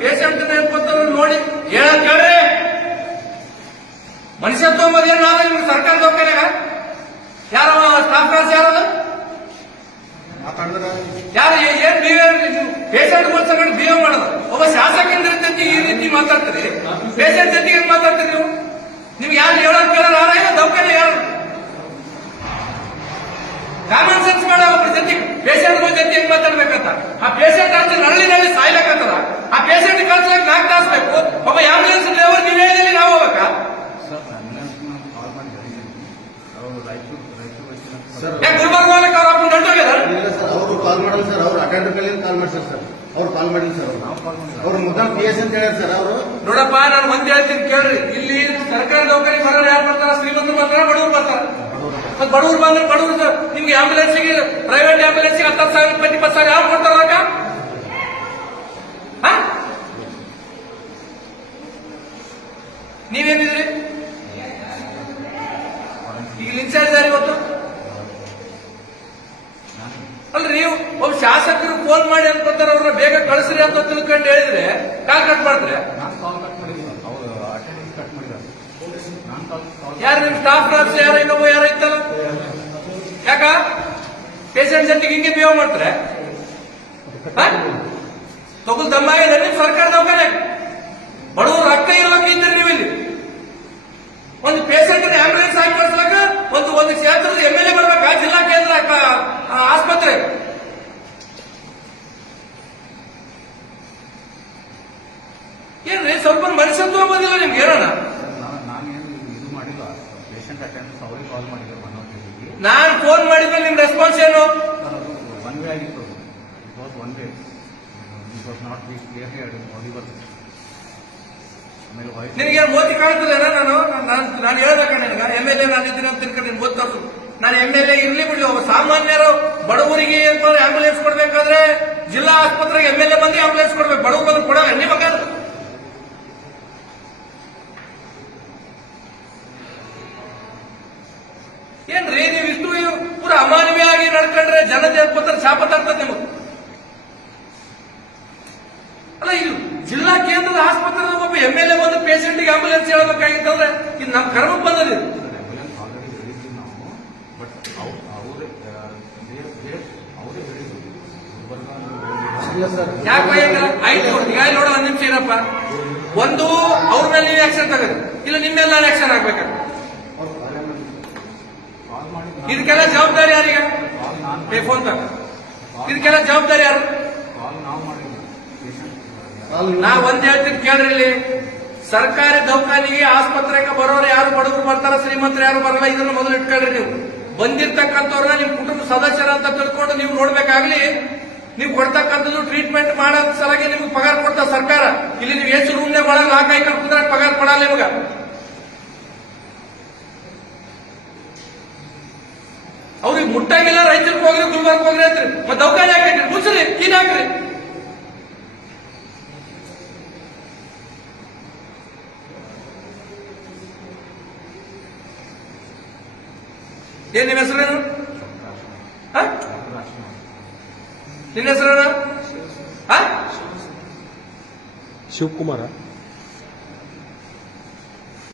Patient ಏನ್ಕೊತಾರ ನೋಡಿ ಹೇಳಕ್ ಹೇಳ್ರಿ. ಮನುಷ್ಯತ್ವ ಮದುವೆ ನಾವೇ ನಿಮ್ಗೆ ಸರ್ಕಾರ ದವಾಖಾನೆಗ ಯಾರ ಸ್ಟಾಫ್ ನರ್ಸ್ ಯಾರದು ಯಾರು ಏನ್ ಬಿಹೇವ್ ಪೇಷಂಟ್ ಸಂಗಡ ಬಿಹೇವ್ ಮಾಡೋದು. ಒಬ್ಬ ಶಾಸಕೇಂದ್ರ ಜೊತೆ ಈ ರೀತಿ ಮಾತಾಡ್ತೀರಿ. ಪೇಷಂಟ್ ಜೊತೆಗೆ ಹೆಂಗ್ ಮಾತಾಡ್ತೀರಿ ನೀವು ನಿಮ್ಗೆ ಯಾರು ಹೇಳೋದ್ ಕೇಳೋರು ಯಾರ ಇಲ್ಲ ದವಾಖಾನೆ ಯಾರು ಕಾಮನ್ ಸೆನ್ಸ್ ಮಾಡೋ ಒಬ್ಬರ ಜೊತೆಗೆ ಪೇಷಂಟ್ ಜೊತೆ ಹೆಂಗ್ ಮಾತಾಡ್ಬೇಕಂತ ಆ ಪೇಷಂಟ್ ಅಂತ ನರಳಿನಲ್ಲಿ ಸಾಯ್ಲಕ್ಕಂತದ ಆ ಪೇಷಂಟ್ ಕಳ್ಸಕ್ ನಾಲ್ಕು ತಾಸು ಬೇಕು ಒಬ್ಬ ಆಂಬುಲೆನ್ಸ್ ಡ್ರೈವರ್ ನೀವು ಹೇಳಿದಲ್ಲಿ ನಾವು ಹೋಗ್ಬೇಕಾ ಸರ್ ಆಂಬುಲೆನ್ಸ್ ಕಾಲ್ ಮಾಡಿ ಹೇಳಿದ್ದೀನಿ ಅವರು ರಾಯಚೂರು ರಾಯಚೂರು ವೈದ್ಯರ ಸರ್ ಯಾಕೆ ಗುಲ್ಬರ್ಗ ಕಾಲ್ ಮಾಡಲ್ಲ ಸರ್ ಅವ್ರು ಕೈಲಿ ಸರ್ ಅವ್ರು ಕಾಲ್ ಮಾಡಿಲ್ಲ ಸರ್. ಅವ್ರು ಮುದ್ದಾಂ ಪಿ ಎಸ್ ಅಂತ ಹೇಳ್ಯಾರ ಸರ್ ಅವರು. ನೋಡಪ್ಪ ನಾನು ಒಂದ್ ಹೇಳ್ತೀನಿ ಕೇಳ್ರಿ. ಇಲ್ಲಿ ಸರ್ಕಾರಿ ನೌಕರಿ ಬರೋರು ಯಾರು ಬರ್ತಾರ? ಶ್ರೀಮಂತರು ಬರ್ತಾರ? ಬಡವರು ಬರ್ತಾರ? ಬಡವರು. ಬಂದ್ರೆ ಬಡವರು ನಿಮ್ಗೆ ಆಂಬುಲೆನ್ಸ್ಗೆ ಪ್ರೈವೇಟ್ ಆಂಬುಲೆನ್ಸ್ಗೆ ಹತ್ತು ಸಾವಿರ ಇಪ್ಪತ್ತು ಸಾವಿರ ಯಾರು ಕೊಡ್ತಾರ ಈಗ ಇದ್ದಾರೆ ಇವತ್ತು? ಅಲ್ರಿ ನೀವು ಒಬ್ಬ ಶಾಸಕರು ಫೋನ್ ಮಾಡಿ ಅನ್ಕೋತಾರೆ ಅವ್ರನ್ನ ಬೇಗ ಕಳಿಸ್ರಿ ಅಂತ ತಿಳ್ಕೊಂಡು ಹೇಳಿದ್ರೆ ಕಾಲ್ ಕಟ್ ಮಾಡಿದ್ರೆ ಯಾರು ನಿಮ್ ಸ್ಟಾಫ್ ನರ್ಸ್ ಯಾರ ಇನ್ನೊಬ್ಬ ಯಾರ ಇತ್ತಲ್ಲ ಯಾಕ? ಪೇಷಂಟ್ ಜೊತೆಗೆ ಹಿಂಗೆ ಬಿಹೇವ್ ಮಾಡ್ತಾರೆ. ತಗೊಳ್ ದಮ್ಮ ಇದೆ ಸರ್ಕಾರ ನೌಕರಿ ಬಡವರು ರಕ್ತ ಇರೋಕೆ ಇದ್ದೀರಿ ನೀವು ಇಲ್ಲಿ ಒಂದು ಪೇಷಂಟ್ ಆಂಬುಲೆನ್ಸ್ ಹಾಕಿ ಕಳ್ಸ್ಲಾಕ ಒಂದು ಒಂದು ಕ್ಷೇತ್ರದ ಎಂ ಎಲ್ ಎ ಬರ್ಬೇಕಾ ಜಿಲ್ಲಾ ಕೇಂದ್ರ ಕ- ಆ, ಆಸ್ಪತ್ರೆ ಏನ್ರಿ ಸ್ವಲ್ಪ ಮನುಷ್ಯತ್ವ ಬಂದಿಲ್ಲ ನಿಮ್ಗೆ ಏನಣ್ಣ ನಾನು ನಾನೇನು ಇದು ಮಾಡಿಲ್ಲ ಪೇಷಂಟ್ ಅಟೆಂಡೆನ್ಸ್ ಅವ್ರಿಗೆ ಕಾಲ್ ಮಾಡಿದ್ರು ಮನೋಜ್ಗೆ ನಾನ್ ಫೋನ್ ಮಾಡಿದ್ರೆ ನಿಮ್ ರೆಸ್ಪಾನ್ಸ್ ಏನು? ನಿನಗೆ ಮೋದಿ ಕಾಣ್ತಿಲ್ಲ ನಾನು? ನಾನು ನಾನು ಹೇಳ್ಬೇಕ ನಿನಗ. ಎಂ ಎಲ್ ಎ ನಾನು ಇದ್ದೀನಿ ಅಂತ ತಿಳ್ಕೊಂಡು ನಿನ್ ಗೊತ್ತಾಗ್ತು ನಾನು ಎಂ ಎಲ್ ಎ ಇರ್ಲಿ ಬಿಡ್ಲಿ ಒಬ್ಬ ಸಾಮಾನ್ಯರು ಬಡವರಿಗೆ ಅಂತ ಆಂಬುಲೆನ್ಸ್ ಕೊಡ್ಬೇಕಾದ್ರೆ ಜಿಲ್ಲಾ ಆಸ್ಪತ್ರೆಗೆ ಎಂ ಎಲ್ ಎ ಬಂದು ಆಂಬುಲೆನ್ಸ್ ಕೊಡ್ಬೇಕು. ಬಡವರು ಬಂದು ಕೊಡ ನಿಮಗ ಪತ್ರ ಶಾಪ ತರ್ತದೆ ನಿಮಗೆ. ಅಲ್ಲ, ಇದು ಜಿಲ್ಲಾ ಕೇಂದ್ರದ ಆಸ್ಪತ್ರೆ ಒಬ್ಬ ಎಂ ಎಲ್ ಎ ಬಂದು ಪೇಷಂಟ್ಗೆ ಆಂಬುಲೆನ್ಸ್ ಹೇಳಬೇಕಾಗಿತ್ತಂದ್ರೆ ಇದು ನಮ್ಮ ಕರ್ಮ ಬಂದದ ಇದು. ಆಂಬ್ಯುಲೆನ್ಸ್ ಆಲ್ರೆಡಿ ಹೇಳಿದ್ವಿ ನಾವು ಬಟ್ ಅವ್ರು ಅವರೇ ಅವರೇ ಹೇಳಿದ್ರು ಗುಲ್ಬರ್ಗ ನೀವು ಹೇಳಿಲ್ಲ ಇಲ್ಲ ಸರ್ ಯಾಕೆ ನೋಡೋ, ಒಂದ್ ನಿಮಿಷ ಇರಪ್ಪ. ಒಂದು, ಅವ್ರ ಮೇಲೆ ನೀವು ಆಕ್ಷನ್ ತಗೋದು ಇಲ್ಲ, ನಿಮ್ಮ ಮೇಲೆ ನಾನು ಆಕ್ಷನ್ ಆಗ್ಬೇಕು ಅವ್ರು ಕಾಲ್ ಮಾಡಿ ಕಾಲ್ ಮಾಡಿ ಇದಕ್ಕೆಲ್ಲ ಜವಾಬ್ದಾರಿ ಯಾರೀಗ? ಫೋನ್ ತಗ. ಇದಕ್ಕೆಲ್ಲ ಜವಾಬ್ದಾರಿ ಯಾರು? ನಾ ಒಂದ್ ಹೇಳ್ತೀನಿ, ಕೇಳ್ರಿ ಇಲ್ಲಿ. ಸರ್ಕಾರಿ ದವಾಖಾನಿಗೆ ಆಸ್ಪತ್ರೆಗೆ ಬರೋರು ಯಾರು ಬಡವರು ಬರ್ತಾರ, ಶ್ರೀಮಂತರು ಯಾರು ಬರಲ್ಲ, ಇದನ್ನ ಮೊದಲು ಇಟ್ಕೊಳ್ರಿ ನೀವು. ಬಂದಿರ್ತಕ್ಕಂಥವ್ರನ್ನ ನಿಮ್ ಕುಟುಂಬ ಸದಸ್ಯರ ಅಂತ ತಿಳ್ಕೊಂಡು ನೀವು ನೋಡ್ಬೇಕಾಗ್ಲಿ, ನೀವು ಕೊಡ್ತಕ್ಕಂಥದ್ದು ಟ್ರೀಟ್ಮೆಂಟ್ ಮಾಡೋ ಸಲಗೆ ನಿಮ್ಗೆ ಪಗಾರ ಕೊಡ್ತಾ ಸರ್ಕಾರ. ಇಲ್ಲಿ ನೀವು ಎಷ್ಟು ರೂಮ್ನೇ ಒಳಗೆ ಹಾಕಿ ಕುಂದ್ರೆ ಪಗಾರ ಕೊಡಲ್ಲ ನಿಮ್ಗ. ಮುಟ್ಟಾಗಿಲ್ಲ ರೈತರಿಗೆ ಹೋಗ್ರಿ ಗುಲ್ಬರ್ಗ್ ಹೋಗ್ರಿ ಅಂತ್ರಿ. ಮತ್ತೆ ದವಾಖಾನೆ ಹಾಕಿ ಮುಚ್ಚ್ರಿ ಕೀನ್ ಹಾಕ್ರಿ. ಏನ್ ನಿಮ್ಮ ಹೆಸರೇನು? ನಿನ್ನ ಹೆಸರೇನು? ಶಿವಕುಮಾರ.